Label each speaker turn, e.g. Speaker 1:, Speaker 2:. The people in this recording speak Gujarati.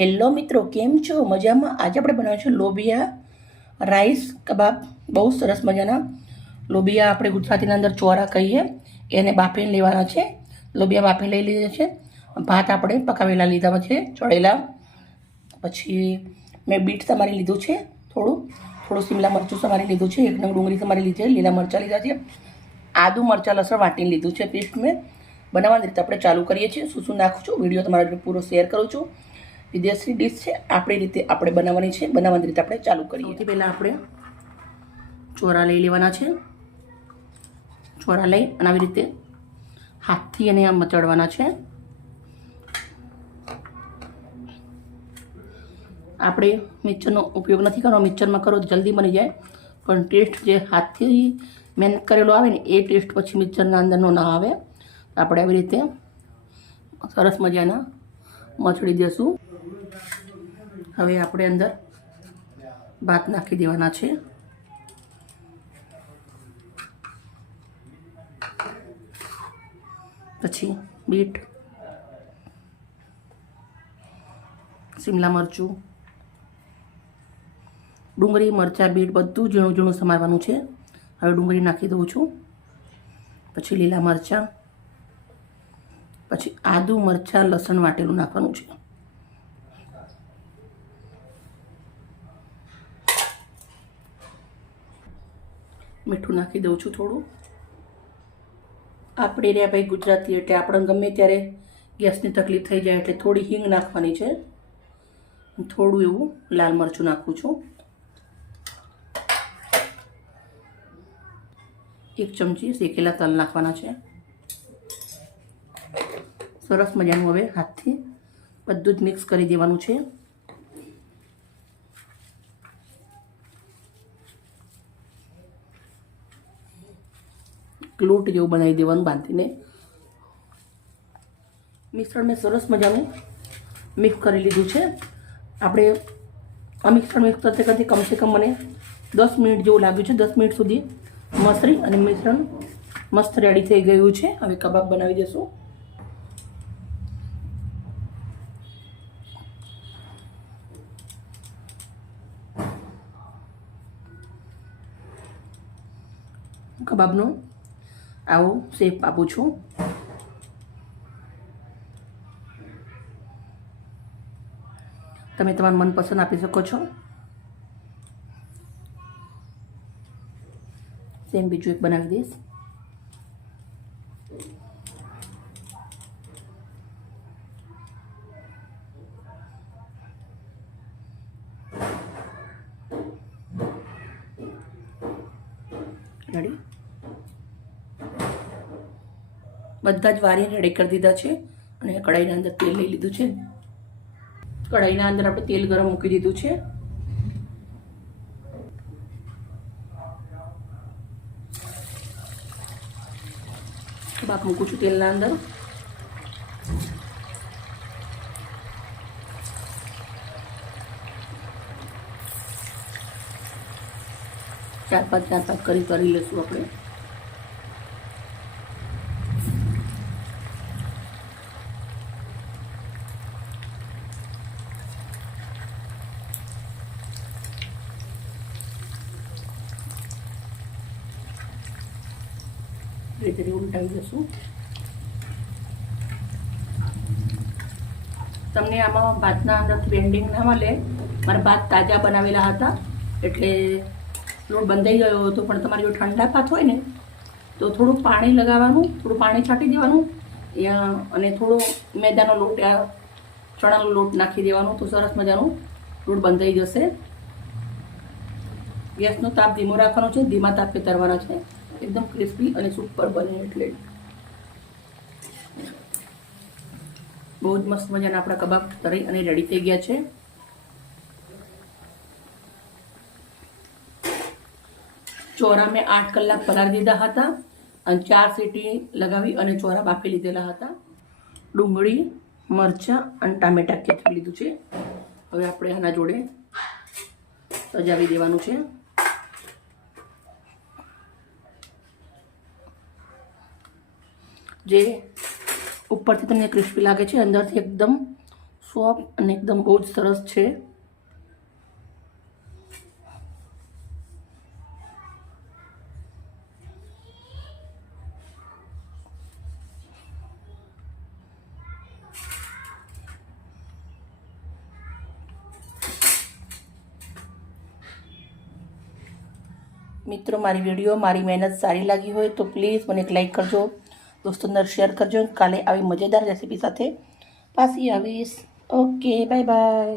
Speaker 1: હેલો મિત્રો, કેમ છો? મજામાં? આજે આપણે બનાવીશું લોબિયા રાઈસ કબાબ. બહુ સરસ મજાના. લોબિયા આપણે ગુજરાતીના અંદર ચોરા કહીએ. એને બાફીને લેવાના છે. લોબિયા બાફી લઈ લીધા છે. ભાત આપણે પકાવેલા લીધા છે, ચડેલા. પછી મેં બીટ તમારી લીધું છે થોડું. થોડું શિમલા મરચું તમારી લીધું છે. એક નંગ ડુંગળી તમારી લીધી છે. લીલા મરચાં લીધા છે. આદુ મરચાં, લસણ વાટીને લીધું છે પેસ્ટ મેં બનાવવાની રીતે આપણે ચાલુ કરીએ છીએ. શું શું નાખું છું? વીડિયો તમારા પૂરો શેર કરું છું. વિદેશી ડીશ છે. આપણી રીતે આપણે બનાવવાની છે. બનાવવાની રીતે આપણે ચાલુ કરીએ. સૌથી પહેલાં આપણે ચોરા લઈ લેવાના છે. ચોરા લઈ અને આવી રીતે હાથથી એને આમ મચડવાના છે. આપણે મિક્સરનો ઉપયોગ નથી કરવાનો. મિક્સરમાં કરો જલ્દી બની જાય. પણ ટેસ્ટ જે હાથથી મહેનત કરેલો આવે ને, એ ટેસ્ટ પછી મિક્સરના અંદરનો ના આવે. આપણે આવી રીતે સરસ મજાના મચડી દેશું. હવે આપણે અંદર ભાત નાખી દેવાના છે. પછી બીટ શિમલા મરચું, ડુંગળી, મરચાં, બીટ બધું ઝીણું ઝીણું સમારવાનું છે. હવે ડુંગળી નાખી દઉં છું. પછી લીલા મરચાં, પછી આદુ, મરચાં, લસણ વાટેલું નાખવાનું છે. મીઠું નાખી દઉં છું થોડું. આપણે રહ્યા ભાઈ ગુજરાતી એટલે આપણે ગમે ત્યારે ગેસની તકલીફ થઈ જાય એટલે થોડી હિંગ નાખવાની છે. થોડું એવું લાલ મરચું નાખું છું. એક ચમચી શેકેલા તલ નાખવાના છે. સરસ મજાનું હવે હાથથી બધું જ મિક્સ કરી દેવાનું છે. લોટ જેવું બનાવી દેવાનું બાંધીને. મિશ્રણ મેં સરસ મજાનું મિક્સ કરી લીધું છે. આપણે આ મિશ્રણ મિક્સ કરતી કરતી કમસે કમ મને દસ મિનિટ જેવું લાગ્યું છે. દસ મિનિટ સુધી મસરી અને મિશ્રણ મસ્ત રેડી થઈ ગયું છે. હવે કબાબ બનાવી દઈશું કબાબનો આવો શેપ આપું છું. તમે તમારું મનપસંદ આપી શકો છો. સેમ બીજું એક બનાવી દઈશ. રેડી બધા જ વારીને રેડી કરી દીધા છે અને કઢાઈના અંદર તેલ લઈ લીધું છે. કઢાઈના અંદર આપણે તેલ ગરમ મૂકી દીધું છે. બાપ મૂકું છું તેલના અંદર. ચાર પાંચ ચાર પાંચ કરી કરી લઈશું આપણે. રીતે ઉલટાવી દઈશું તમને આમાં ભાતના અંદર બેન્ડિંગ ના મળે. મારા ભાત તાજા બનાવેલા હતા, એટલે લોટ બંધાઈ ગયો હતો, પણ તમારી જો ઠંડા ભાત હોય ને, તો થોડું પાણી લગાવવાનું, થોડું પાણી છાંટી દેવાનું અને થોડો મેદાનો લોટ ચણાનો લોટ નાખી દેવાનો, તો સરસ મજાનું લોટ બંધાઈ જશે. ગેસનો તાપ ધીમો રાખવાનો છે, ધીમા તાપે તરવાના છે. એકદમ ક્રિસ્પી અને સુપર બને એટલે. બહુ જ મસ્ત મજાના આપણા કબાબ તરી અને રેડી થઈ ગયા છે. ચોરા મેં આઠ કલાક પલાર દીધા હતા અને ચાર સીટી લગાવી અને ચોરા બાફી લીધેલા હતા. ડુંગળી, મરચાં અને ટામેટા ખેંચી લીધું છે. હવે આપણે આના જોડે સજાવી દેવાનું છે. જે ઉપરથી તમને ક્રિસ્પી લાગે છે, અંદરથી એકદમ સોફ્ટ અને એકદમ બહુ જ સરસ છે. મિત્રો, મારી વીડિયો, મારી મહેનત સારી લાગી હોય તો પ્લીઝ મને એક લાઈક કરજો. દોસ્તો અંદર શેર કરજો કાલે આવી મજેદાર રેસીપી સાથે પાછી આવીશ. Okay bye bye